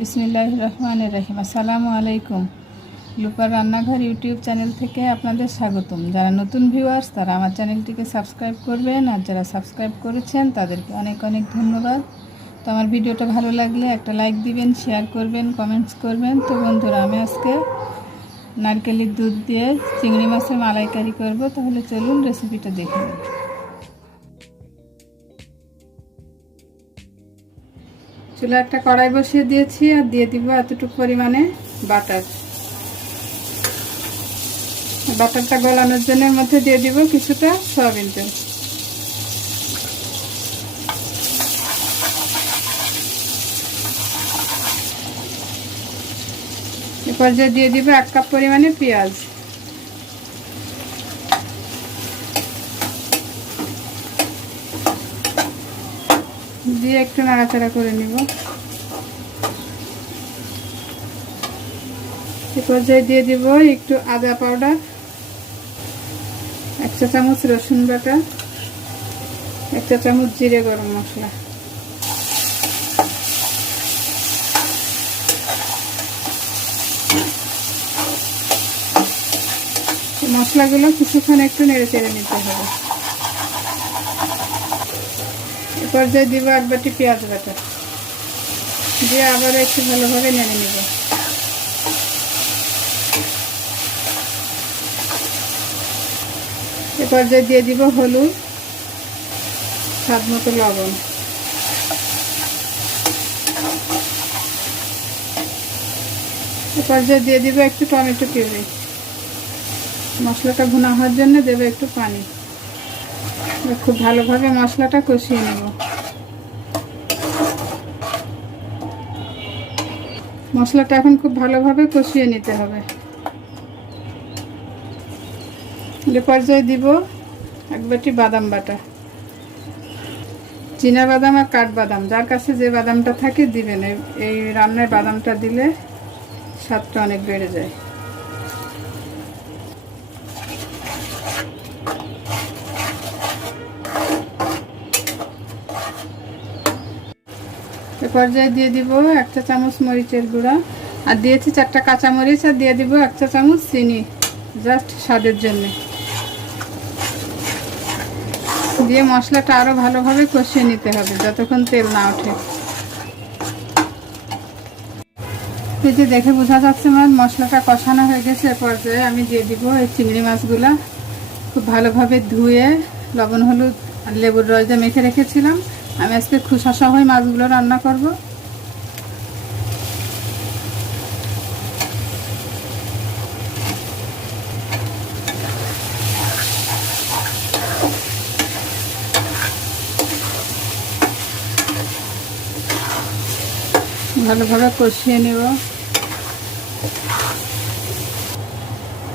বিসমিল্লাহির রহমানির রহিম। আসসালামু আলাইকুম। লুপার রান্নাঘর ইউটিউব চ্যানেল থেকে আপনাদের স্বাগতম। যারা নতুন ভিউয়ার্স তারা আমার চ্যানেলটিকে সাবস্ক্রাইব করবেন, আর যারা সাবস্ক্রাইব করেছেন তাদেরকে অনেক অনেক ধন্যবাদ। তো আমার ভিডিওটা ভালো লাগলে একটা লাইক দিবেন, শেয়ার করবেন, কমেন্টস করবেন। তো বন্ধুরা, আমি আজকে নারকেলের দুধ দিয়ে চিংড়ি মাছের মালাইকারি করব। তাহলে চলুন রেসিপিটা দেখে নিন। চুলা একটা কড়াই বসিয়ে দিয়েছি, আর দিয়ে দিব এতটুকু পরিমাণে বাটার। বাটারটা গলানোর জন্য এর মধ্যে দিয়ে দিব কিছুটা সয়াবিন তেল। এরপর যে দিয়ে দিব 1 কাপ পরিমাণে পেঁয়াজ। দিয়ে একটু নাড়াচাড়া করে নিব। এরপর যে দিয়ে দিব একটু আদা পাউডার, 1 চা চামচ রসুন বাটা, 1 চা চামচ জিরে গরম মশলা। মশলাগুলো কিছুক্ষণ একটু নেড়ে চেড়ে নিতে হবে। এরপর যে দিব 1 বাটি পেঁয়াজ বাটা, দিয়ে আবারও একটু ভালোভাবে নেড়ে নেব। এরপর যে দিয়ে দিব হলুদ, স্বাদ মতো লবণ। এরপর যে দিয়ে দিব একটু টমেটো পিউরি। মশলাটা ভুনা হওয়ার জন্য দেব একটু পানি। খুব ভালোভাবে মশলাটা কষিয়ে নেব। মশলাটা এখন খুব ভালোভাবে কষিয়ে নিতে হবে। এ পর্যায়ে দিব 1 বাটি বাদাম বাটা। চীনা বাদাম আর কাঠবাদাম, যার কাছে যে বাদামটা থাকে দিবেন। এই রান্নায় বাদামটা দিলে স্বাদটা অনেক বেড়ে যায়। এ পর্যায়ে দিয়ে দিব 1 চা চামচ মরিচের গুঁড়া, আর দিয়েছি 4টা কাঁচা মরিচ, আর দিয়ে দিব 1 চা চামচ চিনি, জাস্ট স্বাদের জন্য। দিয়ে মশলাটা আরো ভালোভাবে কষিয়ে নিতে হবে যতক্ষণ তেল না ওঠে। এই যে দেখে বোঝা যাচ্ছে আমার মশলাটা কষানো হয়ে গেছে। এ পর্যায়ে আমি দিয়ে দিব এই চিংড়ি মাছগুলা। খুব ভালোভাবে ধুয়ে লবণ হলুদ আর লেবুর রস দিয়ে মেখে রেখেছিলাম। আমি আজকে খোসা সহ মাছগুলো রান্না করব। ভালোভাবে কষিয়ে নেব।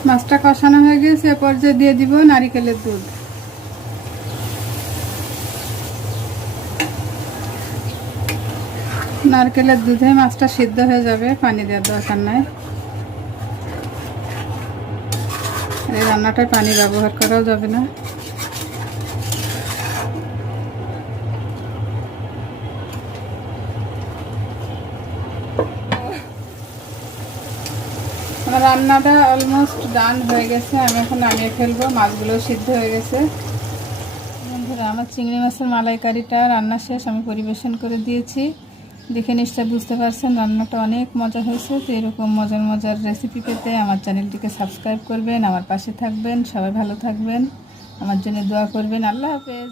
মাছটা কষানো হয়ে গেছে। এ পর্যায়ে দিয়ে দিব নারকেলের দুধ। নারকেলের দুধে মাছটা সিদ্ধ হয়ে যাবে, পানি দেওয়ার দরকার নাই। এই রান্নাটায় পানি ব্যবহার করাও যাবে না। আমার রান্নাটা অলমোস্ট ডান হয়ে গেছে। আমি এখন নামিয়ে ফেলবো। মাছগুলো সিদ্ধ হয়ে গেছে। বন্ধুরা, আমার চিংড়ি মাছের মালাইকারিটা রান্না শেষ, আমি পরিবেশন করে দিয়েছি। দেখে নিশ্চয় বুঝতে পারছেন রান্নাটা অনেক মজা হয়েছে। তো এরকম মজার মজার রেসিপি পেতে আমার চ্যানেলটিকে সাবস্ক্রাইব করবেন, আমার পাশে থাকবেন। সবাই ভালো থাকবেন, আমার জন্য দোয়া করবেন। আল্লাহ হাফেজ।